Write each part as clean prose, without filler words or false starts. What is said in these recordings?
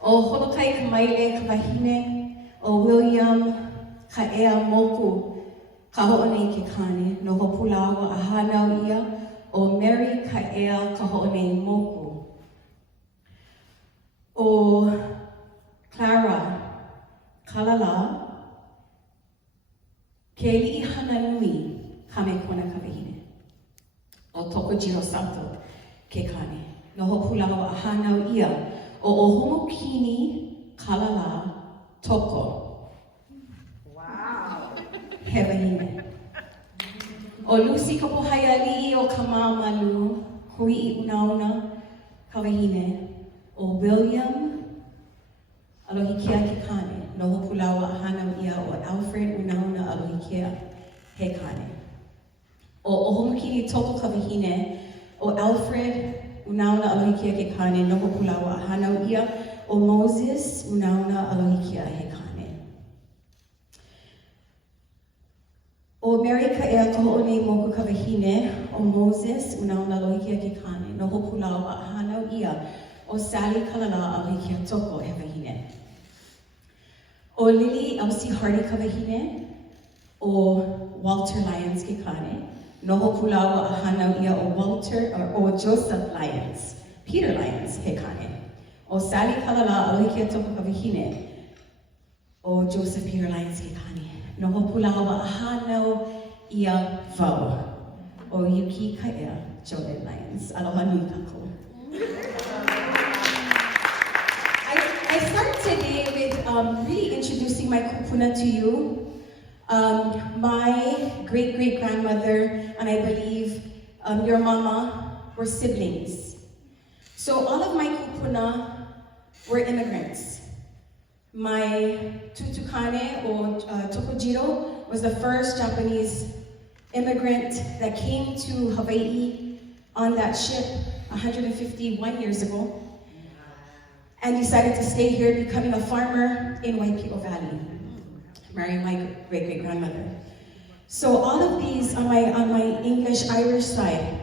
O holokai ka maile ka wahine, o William ka ea moku, ka ho'onei ke kane, no hopulawa a hanau ia, o Mary ka ea ka ho'onei moku. O Clara, kalala, ke li'i hana nui ka me kona ka wahine. O Tokojiro Sato ke kane, no hopulawa a hanau ia, o Ohomokini kalala toko. Wow. He wahine. O Lucy Kapohaya li'i o ka māmalu, hui I unauna ka wahine. O William, alohikia ke kane, no hopulawa a hanau ia o Alfred unauna alohikia he kane. O Ohomokini toko ka wahine, o Alfred unauna alohikia ke kane, no hopulawa a hanau ia o Moses unauna alohikia he kane. O Mary ka ea ka ho'onei moku ka wahine, o Moses unauna alohikia ke kane, no hopulawa a hanau ia o Sally kalala alohikia toko he wahine. O Lily Elsie Hardy ka wahine, o Walter Lyons ke kane, no hopulawa a hanau ia o Walter o Joseph Lyons, Peter Lyons he kane. O Sally kalala alohikia toko ka wahine, o Joseph Peter Lyons ke kane, no hopulawa a hanau ia vau, o Yuki ka ea Jordan Lyons. Aloha nui kako. I start today with really introducing my kupuna to you. My great-great-grandmother and I believe your mama were siblings. So all of my kupuna were immigrants. My tutukane or Tokojiro was the first Japanese immigrant that came to Hawaii on that ship 151 years ago and decided to stay here, becoming a farmer in Waipio Valley, marrying my great-great-grandmother. So all of these on my English-Irish side,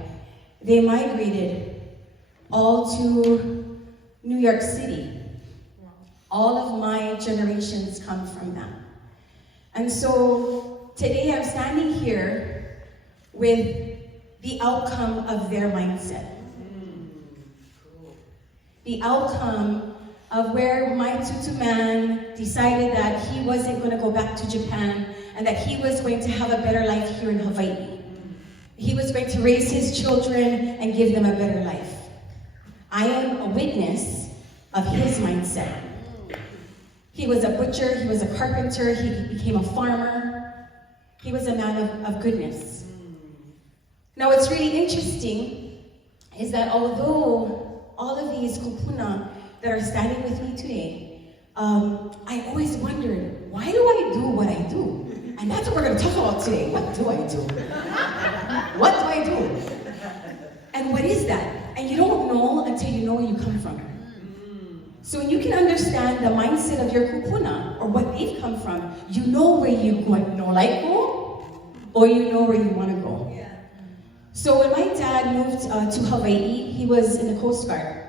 they migrated all to New York City. All of my generations come from that. And so today I'm standing here with the outcome of their mindset. The outcome of where my tutu man decided that he wasn't going to go back to Japan and that he was going to have a better life here in Hawaii. He was going to raise his children and give them a better life. I am a witness of his mindset. He was a butcher, he was a carpenter, he became a farmer. He was a man of goodness. Now what's really interesting is that although all of these kupuna that are standing with me today, I always wondered, why do I do what I do? And that's what we're going to talk about today. What do I do? What do I do? And what is that? And you don't know until you know where you come from. So when you can understand the mindset of your kupuna, or what they've come from, you know where you go, or you know where you want to go. So when my dad moved to Hawaii, he was in the Coast Guard.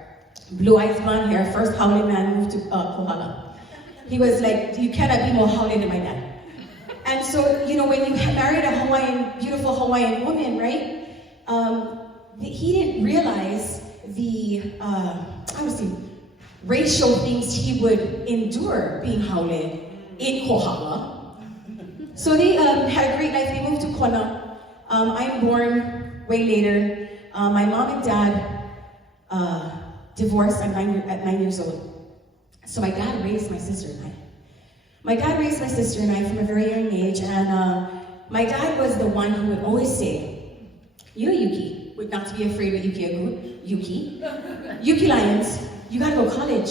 Blue eyes, blonde hair, first howling man moved to Kohala. He was like, you cannot be more howling than my dad. And so, you know, when you married a beautiful Hawaiian woman, right? He didn't realize the, racial things he would endure being howling in Kohala. So they had a great life. They moved to Kona. I'm born way later. My mom and dad divorced at 9 years old. So my dad raised my sister and I. My dad raised my sister and I from a very young age, and my dad was the one who would always say, you know Yuki, not to be afraid of Yuki. Yuki Lyons, you gotta go college.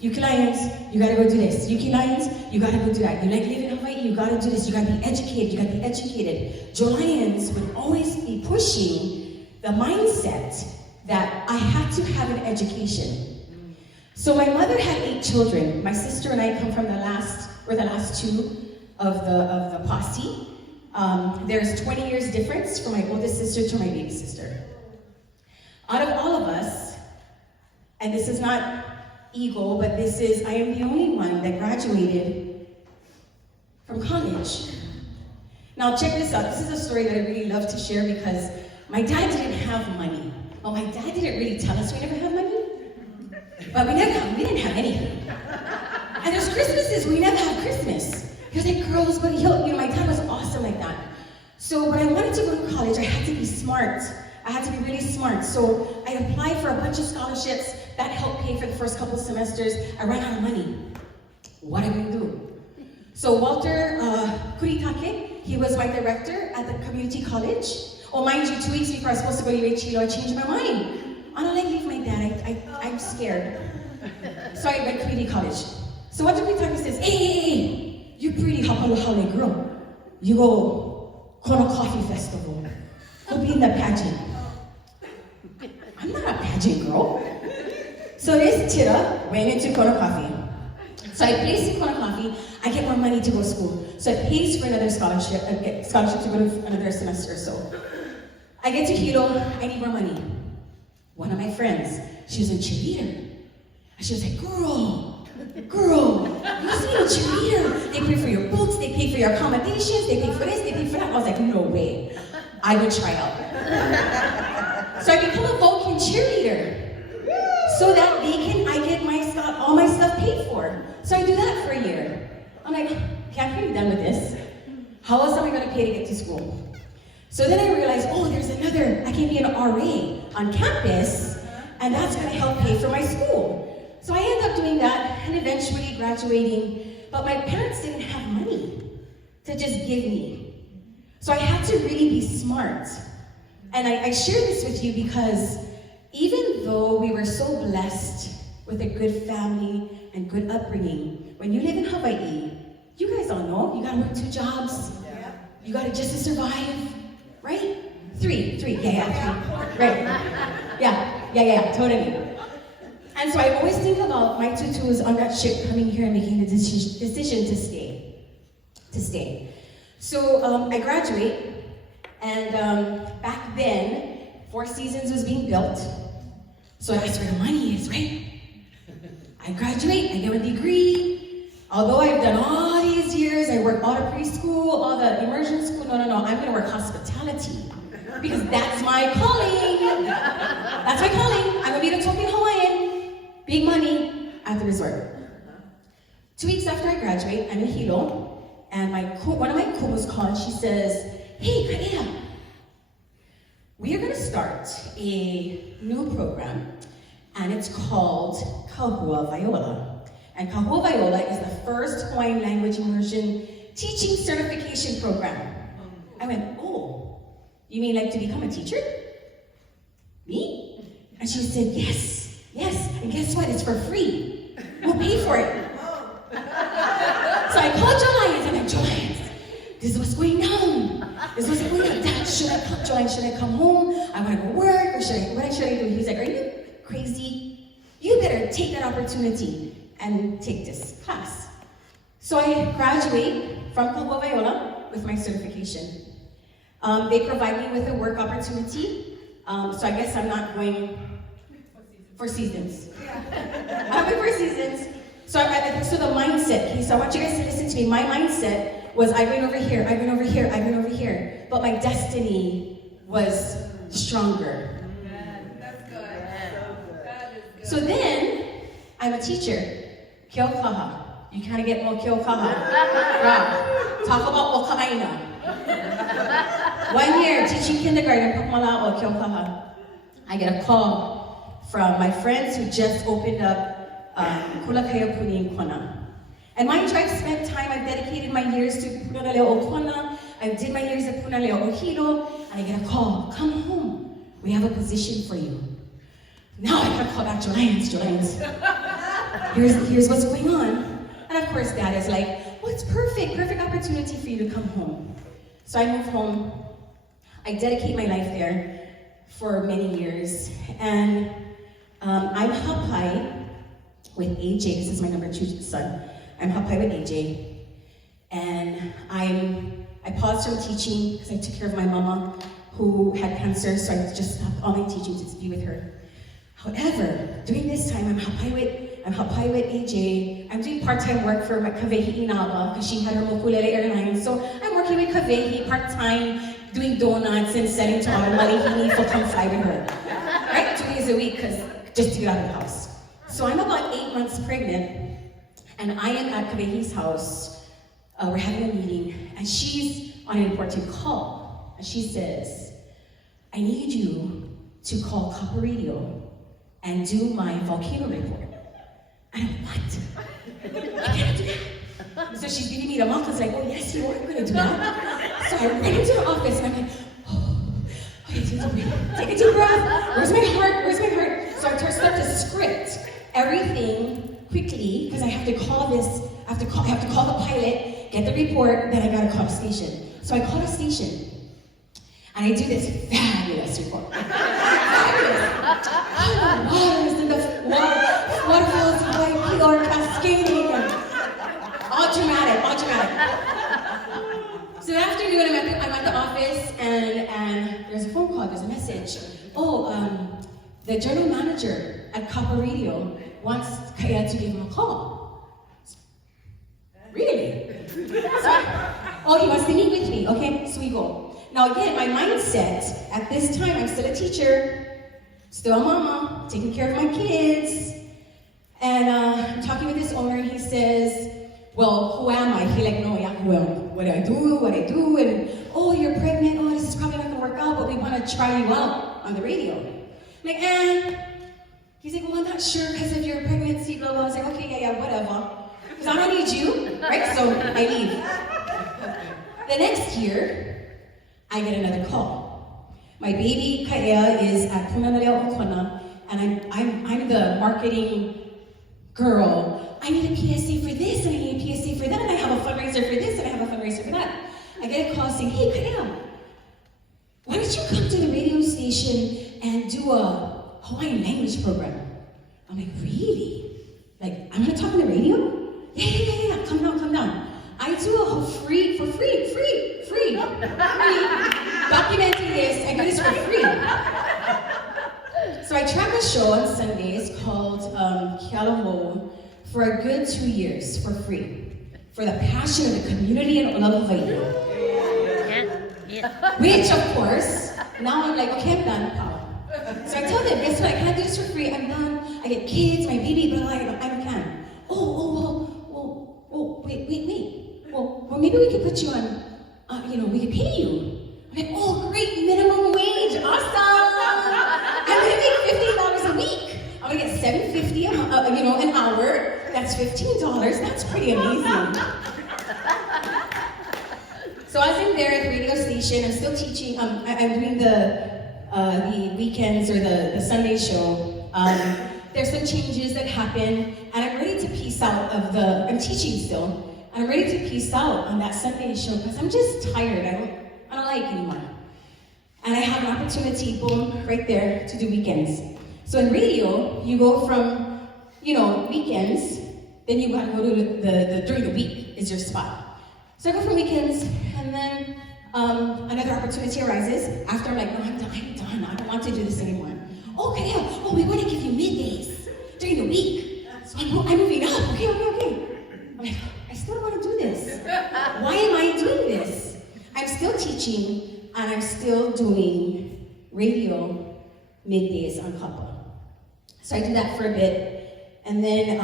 Yuki Lyons, you gotta go do this. Yuki Lyons, you gotta go do that. You like living in Hawaii, you gotta do this. You gotta be educated, you gotta be educated. Joe Lyons would always be pushing the mindset that I had to have an education. So my mother had 8 children. My sister and I come from the last 2 of the posse. There's 20 years difference from my oldest sister to my baby sister. Out of all of us, And this is not ego, but this is, I am the only one that graduated from college. Now check this out. This is a story that I really love to share because my dad didn't have money. Well, my dad didn't really tell us we never have money, but we didn't have anything. And there's Christmases we never have Christmas. He was like, girls, but my dad was awesome like that. So when I wanted to go to college, I had to be smart. I had to be really smart. So I applied for a bunch of scholarships that helped pay for the first couple semesters. I ran out of money. What am I going to do? So Walter Kuritake, he was my director at the community college. Oh, mind you, 2 weeks before I was supposed to go to UH, I changed my mind. I don't like leave my dad. I'm scared. So I went to community college. So Walter Kuritake says, hey, you pretty hapalahale girl. You go Kono Coffee Festival. Go be in the pageant. I'm not a pageant girl. So this Tira went into Kono Coffee. So I placed in Kono Coffee. I get more money to go to school. So it pays for another scholarship. I get scholarship to go to another semester or so. I get to Hilo. I need more money. One of my friends, she was a cheerleader. And she was like, girl, you see a cheerleader. They pay for your books, they pay for your accommodations, they pay for this, they pay for that. I was like, no way. I would try out. So I become a Vulcan cheerleader. So that I get all my stuff paid for. So I do that for a year. I'm like, okay, I'm pretty done with this. How else am I gonna pay to get to school? So then I realized, there's another, I can be an RA on campus, and that's gonna help pay for my school. So I ended up doing that and eventually graduating, but my parents didn't have money to just give me. So I had to really be smart. And I share this with you because even though we were so blessed with a good family and good upbringing, when you live in Hawaii, you guys all know, you gotta work 2 jobs. Yeah. You gotta just to survive, right? 3, yeah, 3, right. Yeah, totally. And so I always think about my tutus on that ship coming here and making the decision to stay. So I graduate, and back then, 4 Seasons was being built. So that's where the money is, right? I graduate, I get a degree. Although I've done all these years, I work all the preschool, all the immersion school, no, I'm gonna work hospitality. Because that's my calling. That's my calling. I'm gonna be the token Hawaiian. Big money at the resort. 2 weeks after I graduate, I'm in Hilo, and one of my kubos called. She says, hey, Kaea, we are gonna start a new program, and it's called Kahua Viola. And Kahua Viola is the first Hawaiian language immersion teaching certification program. I went, oh, you mean like to become a teacher? Me? And she said, yes, and guess what? It's for free. We'll pay for it. So I called Lyons, and I'm like, Lyons, this is what's going on. This is what's going on. Dad, should I come home? I want to go work, or what should I do? He's like, are you crazy? You better take that opportunity and take this class. So I graduate from Kahua Viola with my certification. They provide me with a work opportunity. So I guess I'm not going 4 Seasons. I'm going 4 Seasons. So the mindset, okay, so I want you guys to listen to me. My mindset was I went over here, I went over here, I went over here. But my destiny was stronger. That's good. That is good. So then, I'm a teacher. Kiokaha. You kind of get more kiokaha. Right. Talk about oka'aina. 1 year teaching kindergarten, Pakumala'o, kiokaha. I get a call from my friends who just opened up Kulakaya Puni in Kona. And mind you, I've spent time, I've dedicated my years to Punaleo o Kona, I did my years at Punaleo o Hilo, and I get a call, come home, we have a position for you. Now I gotta call back Lyons. Here's what's going on. And of course Dad is like, well, it's perfect opportunity for you to come home. So I move home, I dedicate my life there for many years, and I'm hapai with AJ. This is my number 2 son. I'm hapai with AJ, and I paused from teaching because I took care of my mama who had cancer, so I just stopped all my teaching to be with her. However, during this time, I'm hapay with AJ. I'm doing part-time work for Kavehi Inaba because she had her Mokulele Airlines. So I'm working with Kavehi part-time, doing donuts and selling to all Malihini for come fly with her. Right? 2 days a week, just to get out of the house. So I'm about 8 months pregnant, and I am at Kavehi's house. We're having a meeting, and she's on an important call. And she says, I need you to call Copper Radio and do my volcano report. And I'm, what? I can't do that. So she's giving me the mouth. I was like, oh yes, you are going to do that. So I ran into the office and I'm like, oh, okay, take a deep breath. Where's my heart? Where's my heart? So I start to script everything quickly because I have to call this, I have to call the pilot, get the report, then I gotta call the station. So I call the station and I do this fabulous report. Fabulous. Waters and the waterfalls, high PR cascading, all dramatic, all dramatic. So that afternoon, I'm at the office, and there's a phone call, there's a message. Oh, the general manager at Copper Radio wants Kaya to give him a call. Really? Oh, he wants to meet with me. Okay, so we go. Now again, my mindset at this time, I'm still a teacher, still a mama, taking care of my kids, and I'm talking with this owner, and he says, well, who am I? He like, no, yeah, well, what do, and oh, you're pregnant, oh, this is probably not gonna work out, but we wanna try you out on the radio. I'm like, he's like, well, I'm not sure because of your pregnancy, blah, blah. I was like, okay, yeah, whatever. Because I don't need you, right? So I leave. The next year, I get another call. My baby, Kaya, is at Punanaleo Okona, and I'm the marketing girl. I need a PSA for this, and I need a PSA for that, and I have a fundraiser for this, and I have a fundraiser for that. I get a call saying, hey, Kaya, why don't you come to the radio station and do a Hawaiian language program? I'm like, really? Like, I'm gonna talk on the radio? Yeah, come down. I do a free, documenting this, I do this for free. So I track a show on Sundays called Kialoho for a good 2 years for free, for the passion of the community in Olala, Hawaii. Yeah. Which, of course, now I'm like, okay, I'm done, pal. So I tell them, guess what, I can't do this for free, I'm done. I get kids, my baby, but I can. Wait. Well, maybe we could put you on, we could pay you. I'm like, oh, great, minimum wage, awesome. I'm gonna make $15 a week. I'm gonna get $7.50 an hour. That's $15. That's pretty amazing. So as I'm there at the radio station, I'm still teaching. I'm doing the weekends or the Sunday show. There's some changes that happen, and I'm ready to peace out I'm teaching still, and I'm ready to peace out on that Sunday show because I'm just tired. I don't like anymore. And I have an opportunity, boom, right there to do weekends. So in radio, you go from, weekends, then you gotta go to the during the week is your spot. So I go from weekends, and then another opportunity arises after I'm like, no, I'm done, I don't want to do this anymore. Okay, we want to give you middays during the week. So I'm moving up, okay. I'm like, I still want to do this. Why am I doing this? I'm still teaching, and I'm still doing radio middays on Kappa. So I do that for a bit, and then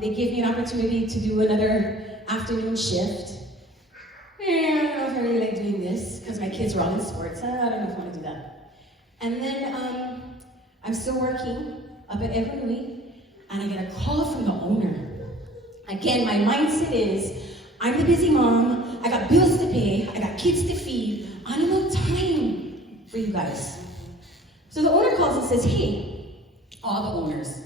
they gave me an opportunity to do another afternoon shift. I don't know if I really like doing this, because my kids were all in sports. I don't know if I want to do that. And then I'm still working up at Evanui, and I get a call from the owner. Again, my mindset is, I'm the busy mom, I got bills to pay, I got kids to feed, I don't have time for you guys. So the owner calls and says, hey, all the owners.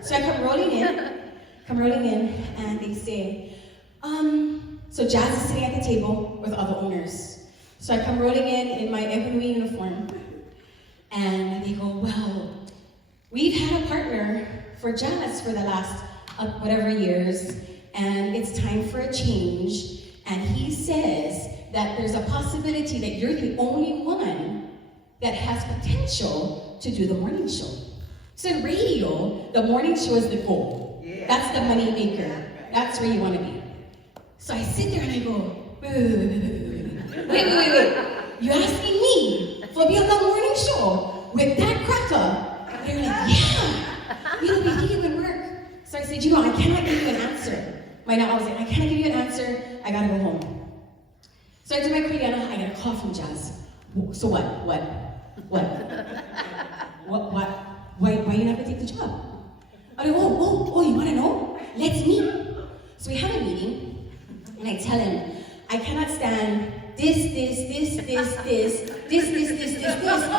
So I come rolling in, and they say, so Jazz is sitting at the table with all the owners. So I come rolling in my Evanui uniform, and they go, well, we've had a partner for Jazz for the last whatever years, and it's time for a change, and he says that there's a possibility that you're the only one that has potential to do the morning show. So in radio, the morning show is the goal. That's the money maker. That's where you want to be. So I sit there and I go, wait. You're asking me for be on the morning show with that cracker? They're like, yeah. We think it would work. So I said, I cannot give you an answer. My dad was like, I cannot give you an answer. I gotta go home. So I do my Koreana. I get a call from Jazz. So what? What? Why you not gonna take the job? I go, oh, you wanna know? Let's meet. So we have a meeting, and I tell him, I cannot stand this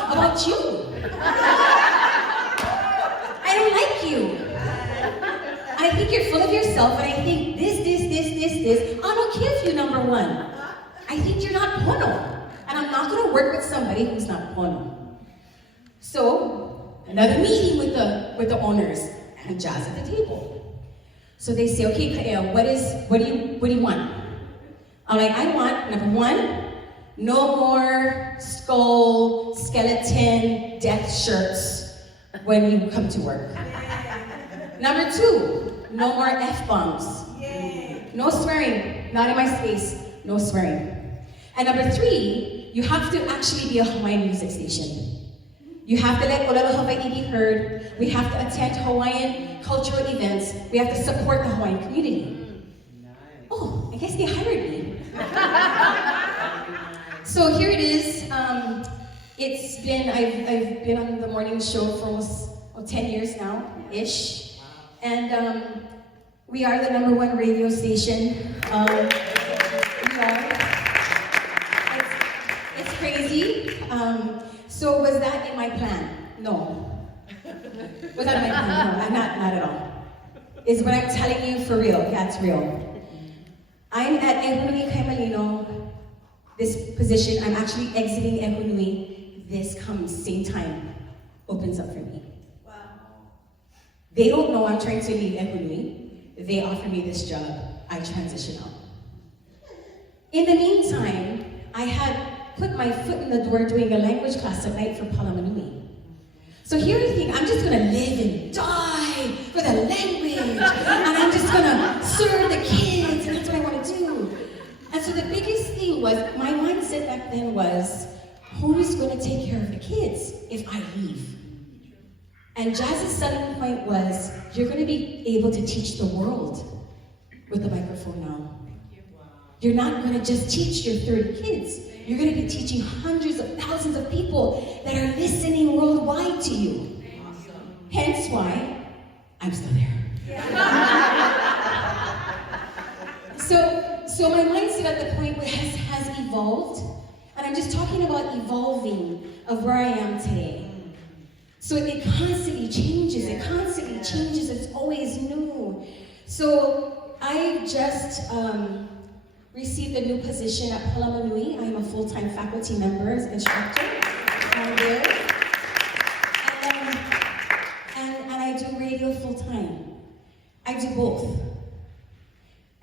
about you. I don't like you. I think you're full of yourself, and I think this. I don't care if you're number one. I think you're not pono. And I'm not gonna work with somebody who's not pono. So, another meeting with the owners and Jazz at the table. So they say, okay, Kaea, what do you want? I'm like, I want, number one, no more skull, skeleton, death shirts when you come to work. Number two, no more F-bombs. No swearing, not in my space, no swearing. And number three, you have to actually be a Hawaiian music station. You have to let Olelo Hawaii be heard. We have to attend Hawaiian cultural events. We have to support the Hawaiian community. Oh, I guess they hired me. So here it is. I've been on the morning show for almost 10 years now, ish. And we are the #1 radio station. We are. It's crazy. So was that in my plan? No. Was that in my plan? No, not at all. Is what I'm telling you for real. Yeah, it's real. I'm at Ehunui Kaimalino, this position. I'm actually exiting Ehunui. This comes same time, opens up for me. Wow. They don't know I'm trying to leave Ehunui. They offer me this job. I transition out. In the meantime, I had put my foot in the door doing a language class at night for Palamanui. So here I think, I'm just gonna live and die for the language, and I'm just gonna serve the kids, and that's what I wanna do. And so the biggest thing was, my mindset back then was, who's gonna take care of the kids if I leave? And Jazz's selling point was, you're gonna be able to teach the world with the microphone now. You're not gonna just teach your 30 kids. You're gonna be teaching hundreds of thousands of people that are listening worldwide to you. Hence why I'm still there. So my mindset at the point has evolved, and I'm just talking about evolving of where I am today. So it constantly changes, it's always new. So I just received a new position at Palamanui. I am a full-time faculty member, instructor there. And I do radio full-time. I do both.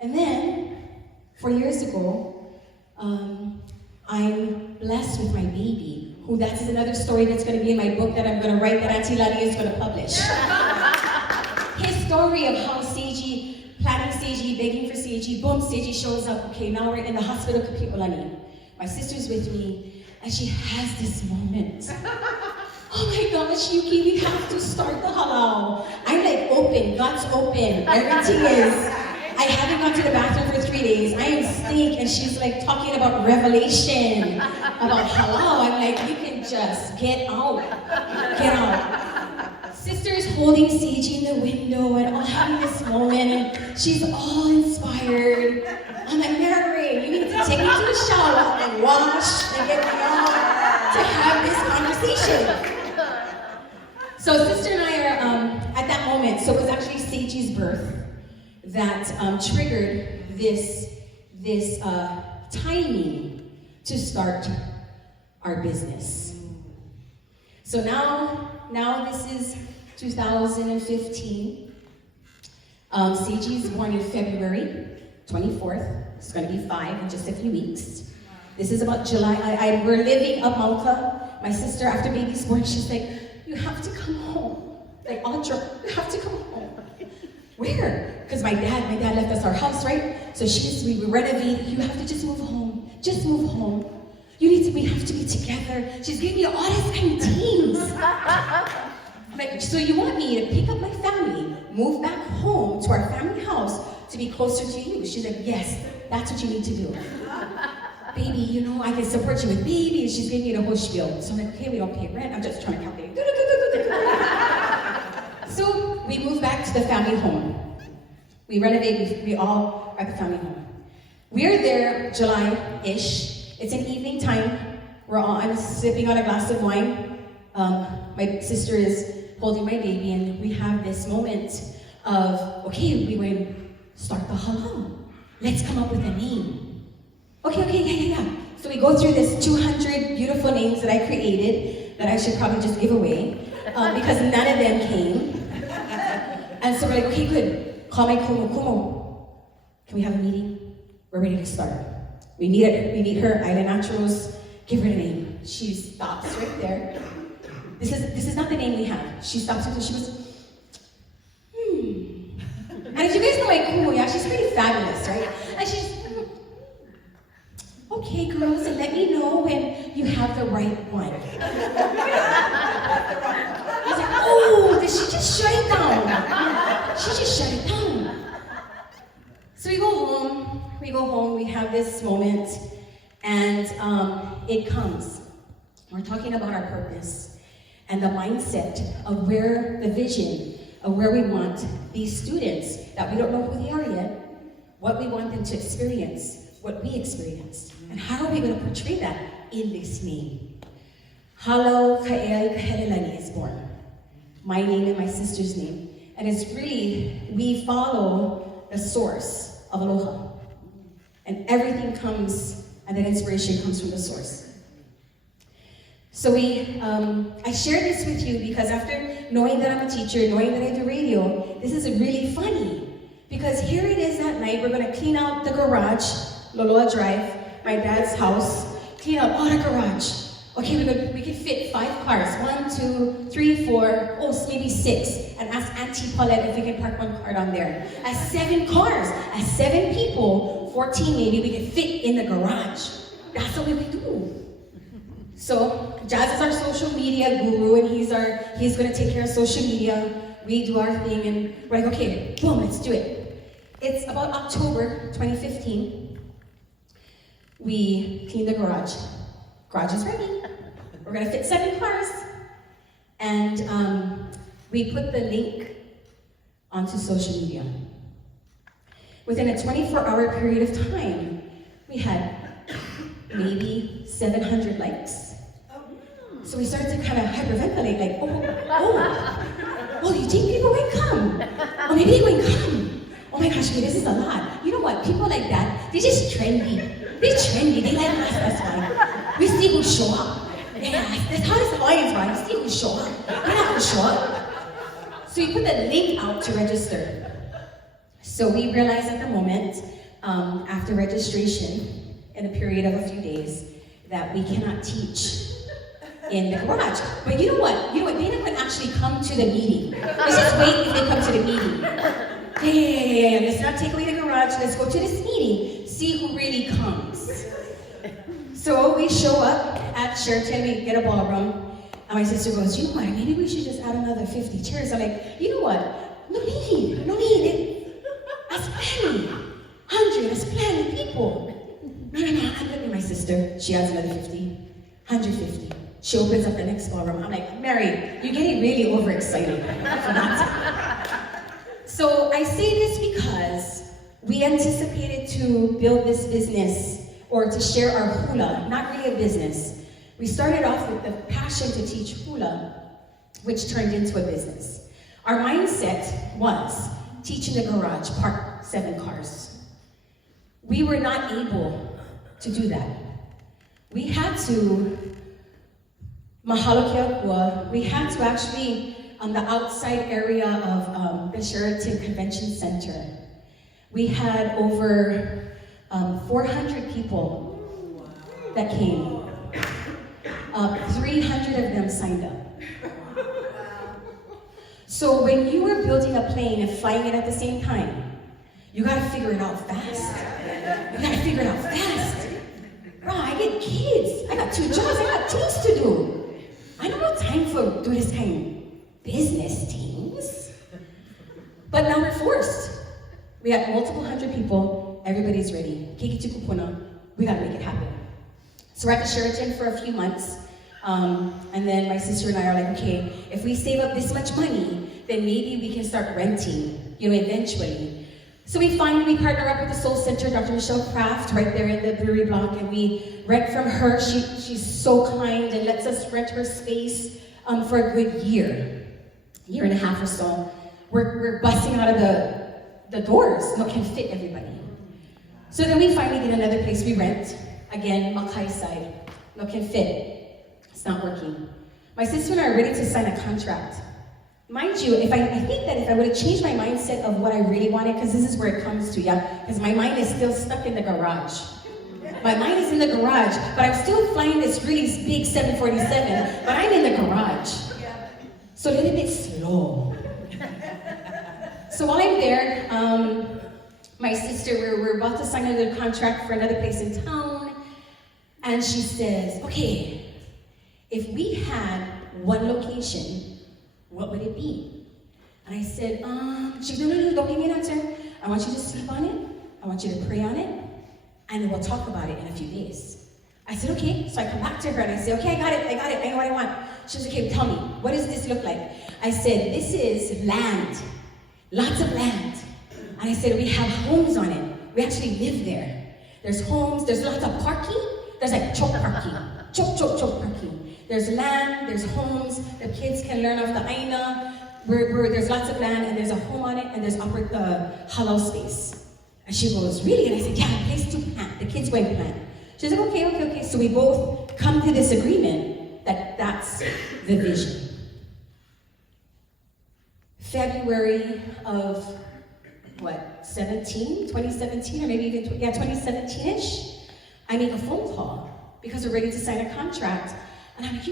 And then, 4 years ago, I'm blessed with my baby, who that is another story that's going to be in my book that I'm going to write that Auntie Lyons is going to publish. His story of how Seiji, planning Seiji, begging for Seiji, boom, Seiji shows up. Okay, now we're in the hospital, Kapi'olani. My sister's with me, and she has this moment. Oh my gosh, Yuki, we have to start the halal. I'm like open, guts open, everything is. I haven't gone to the bathroom for 3 days. I am stink, and she's like talking about revelation, about halal. I'm like, you can just get out. Sister's holding Seiji in the window and all having this moment, and she's all inspired. I'm like, Mary, you need to take me to the shower and wash and get me out to have this conversation. So sister and I are at that moment. So it was actually Seiji's birth that triggered this timing to start our business. So now this is 2015. Seiji is born in February 24th. It's going to be 5 in just a few weeks. This is about July. We're living up Malta. my sister, after baby's born, she's like, you have to come home. Like, Audra, you have to come home. Where? Because my dad left us our house, right? So we renovated. You have to just move home. Just move home. We have to be together. She's giving me all these kind of teams. I'm like, so you want me to pick up my family, move back home to our family house to be closer to you? She's like, yes, that's what you need to do. Baby, you know, I can support you with baby. And she's giving me the whole spiel. So I'm like, okay, we don't pay rent. I'm just trying to calculate. So we moved back to the family home. We renovated, we all are at the family home. We're there July-ish. It's an evening time. I'm sipping on a glass of wine. My sister is holding my baby, and we have this moment of, okay, we will start the halal. Let's come up with a name. Okay, yeah. So we go through this 200 beautiful names that I created that I should probably just give away because none of them came. And so we're like, okay, good. Call my Kumo. Can we have a meeting? We're ready to start. We meet her, Island Naturals, give her the name. She stops right there. This is not the name we have. She stops and she goes, And as you guys know my Kumo, yeah, she's pretty fabulous, right? And she's, okay, girls, and let me know when you have the right one. I was like, oh, did she just shut it down? She just shut it down. So we go home, we have this moment, and it comes. We're talking about our purpose and the mindset of where the vision of where we want these students that we don't know who they are yet, what we want them to experience, what we experienced, and how are we going to portray that in this name. Halo Kael Kahelelani is born. My name and my sister's name. And it's really, we follow the source of aloha. And everything comes, and that inspiration comes from the source. So I share this with you because after knowing that I'm a teacher, knowing that I do radio, this is really funny. Because here it is at night, we're gonna clean out the garage, Loloa Drive, my dad's house, clean out all the garage. Okay, we can fit 5 cars, 1, 2, 3, 4, maybe 6, and ask Auntie Paulette if we can park 1 car down there. At 7 cars, at 7 people, 14 maybe, we can fit in the garage. That's the way we do. So Jazz is our social media guru, and he's gonna take care of social media. We do our thing, and we're like, okay, boom, let's do it. It's about October 2015. We clean the garage. Garage is ready. We're gonna fit 7 cars. And we put the link onto social media. Within a 24-hour period of time, we had maybe 700 likes. So we started to kind of hyperventilate, like, oh, you think people will come? Or maybe they won't come. Oh my gosh, okay, this is a lot. You know what, people like that, they're just trendy. They're trendy, they like us, that's why. We see who show up. Yeah, that's how this Lyons, right? We see who show up. They're not gonna show up. So we put the link out to register. So we realized at the moment, after registration, in a period of a few days, that we cannot teach in the garage. But you know what? They're not going to actually come to the meeting. Let's just wait if they come to the meeting. Yeah. Let's not take away the garage. Let's go to this meeting. See who really comes. So we show up at Sheraton. We get a ballroom. And my sister goes, you know what? Maybe we should just add another 50 chairs. I'm like, you know what? No need. That's plenty. 100. That's plenty people. No. I'm looking at my sister. She adds another 50. 150. She opens up the next ballroom. I'm like, Mary, you're getting really overexcited. So I say this because we anticipated to build this business or to share our hula, not really a business. We started off with the passion to teach hula, which turned into a business. Our mindset was teach in the garage, park 7 cars. We were not able to do that. We had to mahalo kiakua. We had to actually, on the outside area of the Sheraton Convention Center, we had over 400 people that came. 300 of them signed up. So when you are building a plane and flying it at the same time, you gotta figure it out fast. You gotta figure it out fast. Bro, I get kids. I got 2 jobs. I got things to do. I don't have time for do this kind of business things. But now we're forced. We have multiple hundred people. Everybody's ready. We gotta make it happen. So we're at the Sheraton for a few months. And then my sister and I are like, okay, if we save up this much money, then maybe we can start renting, eventually. So we finally partner up with the Soul Center, Dr. Michelle Kraft, right there in the brewery block, and we rent from her. She's so kind and lets us rent her space for a good year and a half or so. We're busting out of the doors. No, can fit everybody. So then we finally get another place we rent. Again, Makai side. No, can fit. It's not working. My sister and I are ready to sign a contract. Mind you, I think that if I would have changed my mindset of what I really wanted, because this is where it comes to, yeah, because my mind is still stuck in the garage. My mind is in the garage, but I'm still flying this really big 747, but I'm in the garage. So a little bit slow. So while I'm there, my sister, we're about to sign another contract for another place in town, and she says, okay, if we had one location, what would it be? And I said, she said, no, don't give me an answer. I want you to sleep on it. I want you to pray on it. And then we'll talk about it in a few days. I said, okay. So I come back to her and I say, okay, I got it. I know what I want. She says, okay, tell me, what does this look like? I said, this is land. Lots of land. And I said, we have homes on it. We actually live there. There's homes, there's lots of parking. There's like choke parking. Choke parking. There's land, there's homes, the kids can learn off the aina. There's lots of land and there's a home on it and there's halal space. And she goes, really? And I said, yeah, place to plant. The kids go and plant. She's like, okay. So we both come to this agreement that that's the vision. February of, 2017, or maybe even, 2017-ish, I make a phone call because we're ready to sign a contract. And I'm like, I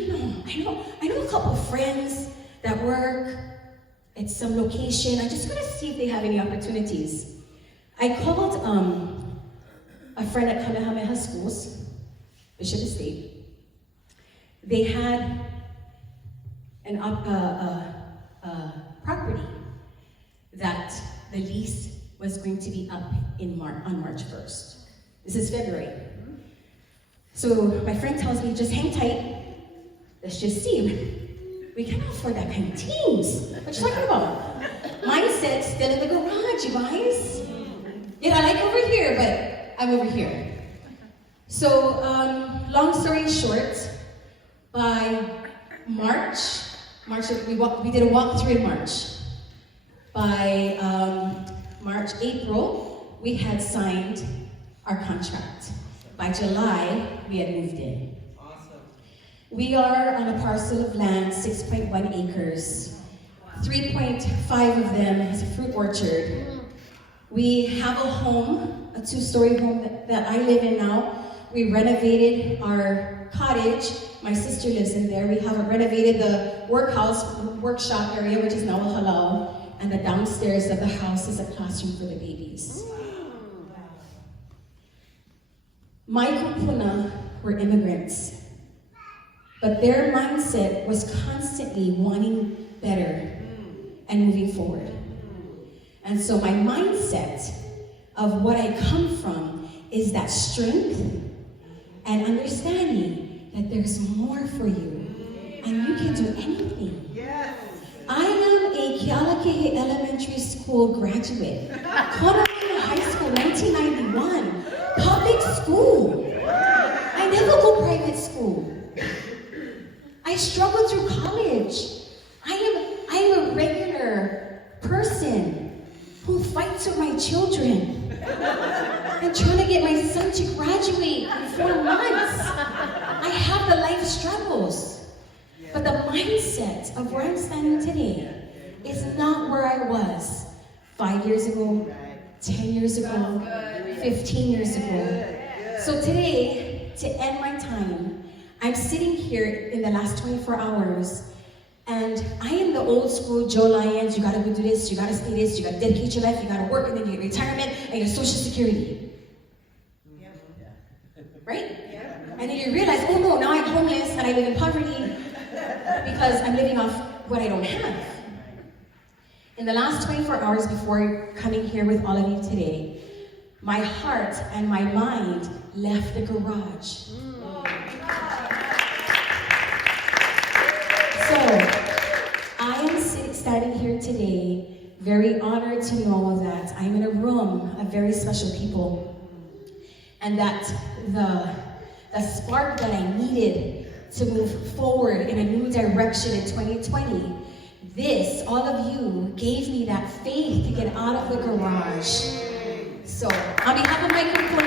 know a couple of friends that work at some location. I just want to see if they have any opportunities. I called a friend at Kamehameha Schools, Bishop Estate. They had an property that the lease was going to be up on March 1st. This is February. So my friend tells me, just hang tight. Let's just see. We cannot afford that kind of things. What you talking about? Mindset still in the garage, you guys. I like over here, but I'm over here. So, long story short, by March, we did a walkthrough in March. By April, we had signed our contract. By July, we had moved in. We are on a parcel of land, 6.1 acres. 3.5 of them is a fruit orchard. We have a home, a 2-story home that I live in now. We renovated our cottage. My sister lives in there. We have renovated the workshop area, which is now a halal. And the downstairs of the house is a classroom for the babies. My kupuna were immigrants. But their mindset was constantly wanting better and moving forward. And so my mindset of what I come from is that strength and understanding that there's more for you and you can do anything. Yes. I am a Kealakehe Elementary School graduate. Honolulu High School, 1991. Public school. I never go private school. I struggled through college. I'm a regular person who fights for my children. I'm trying to get my son to graduate in 4 months. I have the life struggles. But the mindset of where I'm standing today is not where I was 5 years ago, 10 years ago, 15 years ago. So today, to end my time, I'm I'm sitting here in the last 24 hours, and I am the old school Joe Lyons. You gotta go do this, you gotta stay this, you gotta dedicate your life, you gotta work, and then you get retirement and your social security. Right? And then you realize, oh no, now I'm homeless and I live in poverty because I'm living off what I don't have. In the last 24 hours before coming here with all of you today, my heart and my mind left the garage. So, I am standing here today, very honored to know that I'm in a room of very special people, and that the spark that I needed to move forward in a new direction in 2020, all of you, gave me that faith to get out of the garage. So, on behalf of my component,